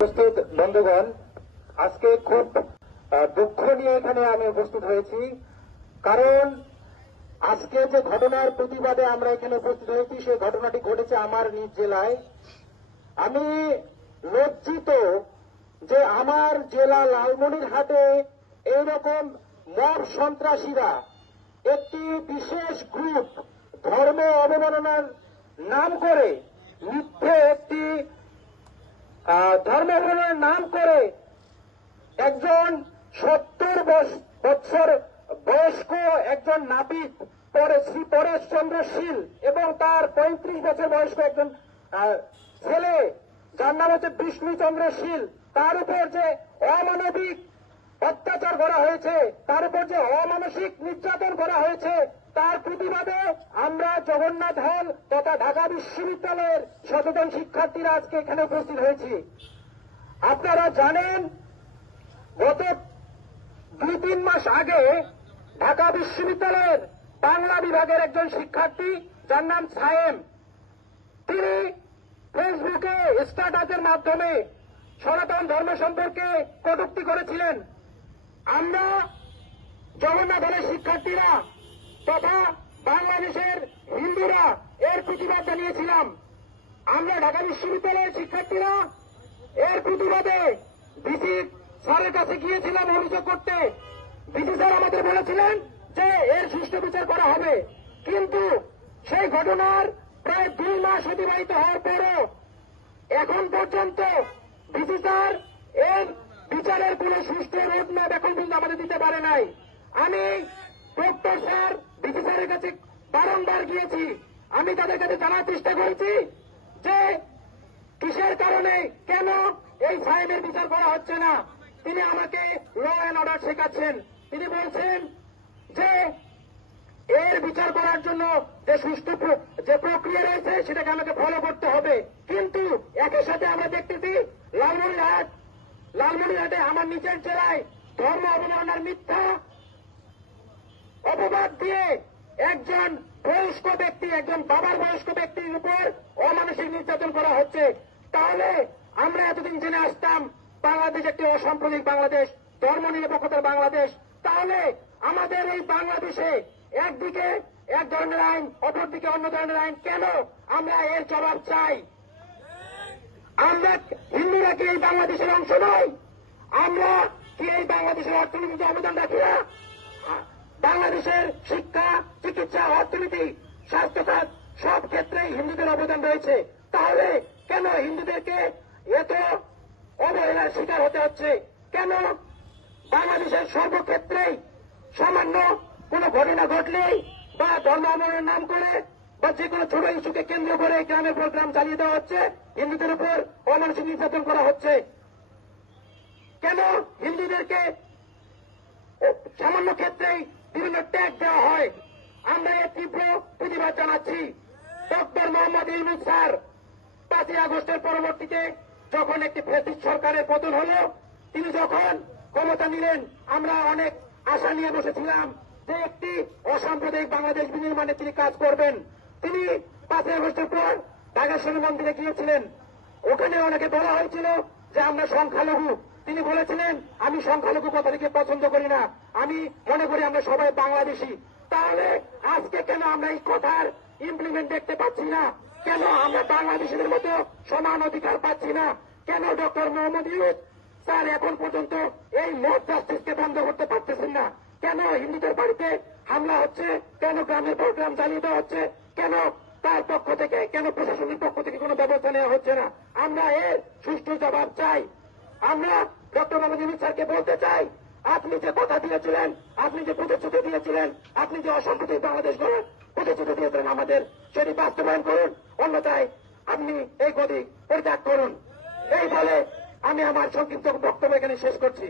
উপস্থিত বন্ধুগণ, আজকে খুব দুঃখ নিয়ে এখানে আমি উপস্থিত হয়েছি। কারণ আজকে যে ঘটনার প্রতিবাদে আমরা এখানে উপস্থিত হয়েছি সেই ঘটনাটি ঘটেছে আমার নিজ জেলায়। আমি লজ্জিত যে আমার জেলা লালমনিরহাটে এইরকম মব সন্ত্রাসীরা একটি বিশেষ গ্রুপ ধর্ম অবমাননার নাম করে মিথ্যে একটি ধর্ম অবমাননার নাম করে একজন 70 বছর বয়স্ক একজন নাপিত শ্রী পরেশ চন্দ্র শীল এবং তার 35 বছর বয়স্ক একজন ছেলে যার নাম হচ্ছে বিষ্ণু চন্দ্র শীল, তার উপর যে অমানবিক অত্যাচার করা হয়েছে, তার উপর যে অমানসিক নির্যাতন করা হয়েছে, তার প্রতিবাদে আমরা জগন্নাথ হল তথা ঢাকা বিশ্ববিদ্যালয়ের সচেতন শিক্ষার্থীরা আজকে এখানে উপস্থিত হয়েছি। আপনারা জানেন, গত 2-3 মাস আগে ঢাকা বিশ্ববিদ্যালয়ের বাংলা বিভাগের একজন শিক্ষার্থী যার নাম সায়েম, তিনি ফেসবুকে স্ট্যাটাসের মাধ্যমে সনাতন ধর্ম সম্পর্কে কটূক্তি করেছিলেন। আমরা জগন্নাথ হলের শিক্ষার্থীরা তথা বাংলাদেশের হিন্দুরা এর প্রতিবাদ জানিয়েছিলাম। আমরা ঢাকা বিশ্ববিদ্যালয়ের শিক্ষার্থীরা এর প্রতিবাদে ভিসি স্যারের কাছে গিয়েছিলাম অভিযোগ করতে। ভিসি স্যার আমাদের বলেছিলেন যে এর সুষ্ঠু বিচার করা হবে, কিন্তু সেই ঘটনার প্রায় 2 মাস অতিবাহিত হওয়ার পরও এখন পর্যন্ত ভিসি স্যার এর বিচারের কোন সুষ্ঠু রোডম্যাপ এখন পর্যন্ত আমাদের দিতে পারে নাই। আমি প্রক্টর স্যার ভিসি স্যারের কাছে বারংবার গিয়েছি। আমি তাদের কাছে জানার চেষ্টা করেছি যে কিসের কারণে কেন এই সাহেবের বিচার করা হচ্ছে না। তিনি আমাকে ল অ্যান্ড অর্ডার শেখাচ্ছেন। তিনি বলছেন যে এর বিচার করার জন্য যে সুষ্ঠু যে প্রক্রিয়া রয়েছে সেটাকে আমাকে ফলো করতে হবে। কিন্তু একই সাথে আমরা দেখতেছি লালমনিরহাটে আমার নিজের জেলায় ধর্ম অবমাননার মিথ্যা অপবাদ দিয়ে একজন বয়স্ক ব্যক্তি, একজন বাবার বয়স্ক ব্যক্তির উপর অমানসিক নির্যাতন করা হচ্ছে। তাহলে আমরা এতদিন জেনে আসতাম বাংলাদেশ একটি অসাম্প্রদায়িক বাংলাদেশ, ধর্ম নিরপেক্ষতার বাংলাদেশ। তাহলে আমাদের এই বাংলাদেশে একদিকে এক ধরনের আইন, অপরদিকে অন্য ধরনের আইন, কেন? আমরা এর জবাব চাই। আমরা হিন্দুরা কি এই বাংলাদেশের অংশ নয়? আমরা কি এই বাংলাদেশের অর্থনীতিতে অবদান রাখি না? বাংলাদেশের শিক্ষা, চিকিৎসা, অর্থনীতি, স্বাস্থ্যখাত সব ক্ষেত্রেই হিন্দুদের অবদান রয়েছে। তাহলে কেন হিন্দুদেরকে এত অবহেলার শিকার হতে হচ্ছে? কেন বাংলাদেশের সর্বক্ষেত্রেই সামান্য কোন ঘটনা ঘটলেই বা ধর্ম অবমাননার নাম করে বা যে কোনো ছোট ইস্যুকে কেন্দ্র করে গ্রামের প্রোগ্রাম চালিয়ে দেওয়া হচ্ছে, হিন্দুদের উপর অমানসিক নির্যাতন করা হচ্ছে? কেন হিন্দুদেরকে সামান্য ক্ষেত্রেই বিভিন্ন ট্যাগ দেওয়া হয়? আমরা এর তীব্র প্রতিবাদ জানাচ্ছি। ডক্টর মোহাম্মদ ইউনূস স্যার 5ই আগস্টের পরবর্তীতে যখন একটি ফ্যাসিস্ট সরকারের পতন হল, তিনি যখন ক্ষমতা নিলেন, আমরা অনেক আশা নিয়ে বসেছিলাম যে একটি অসাম্প্রদায়িক বাংলাদেশ বিনির্মাণে তিনি কাজ করবেন। তিনি 5ই আগস্টের পর ঢাকা শনি মন্দিরে গিয়েছিলেন। ওখানে অনেকে বলা হয়েছিল যে আমরা সংখ্যালঘু। তিনি বলেছিলেন আমি সংখ্যালঘু কথাটিকে পছন্দ করি না, আমি মনে করি আমরা সবাই বাংলাদেশি। তাহলে আজকে কেন আমরা এই কথার ইমপ্লিমেন্ট দেখতে পাচ্ছি না? কেন আমরা বাংলাদেশের মতো সমান অধিকার পাচ্ছি না? কেন ডক্টর মোহাম্মদ ইউনূস স্যার এখন পর্যন্ত এই মব জাস্টিসকে বন্ধ করতে পারতেছেন না? কেন হিন্দুদের বাড়িতে হামলা হচ্ছে? কেন গ্রামের প্রোগ্রাম চালিয়ে দেওয়া হচ্ছে? কেন তার পক্ষ থেকে, কেন প্রশাসনের পক্ষ থেকে কোনো ব্যবস্থা নেওয়া হচ্ছে না? আমরা এর সুষ্ঠু জবাব চাই। আমরা ডক্টর মোহাম্মদ ইউনূস স্যারকে বলতে চাই, আপনি যে কথা দিয়েছিলেন, আপনি যে প্রতিশ্রুতি দিয়েছিলেন, আপনি যে অসাম্প্রদায়িক বাংলাদেশ গড়ার প্রতিশ্রুতি দিয়েছিলেন আমাদের, সেটি বাস্তবায়ন করুন, অন্যথায় আপনি এই গদি পরিত্যাগ করুন। এই বলে আমি আমার সংক্ষিপ্ত বক্তব্য এখানে শেষ করছি।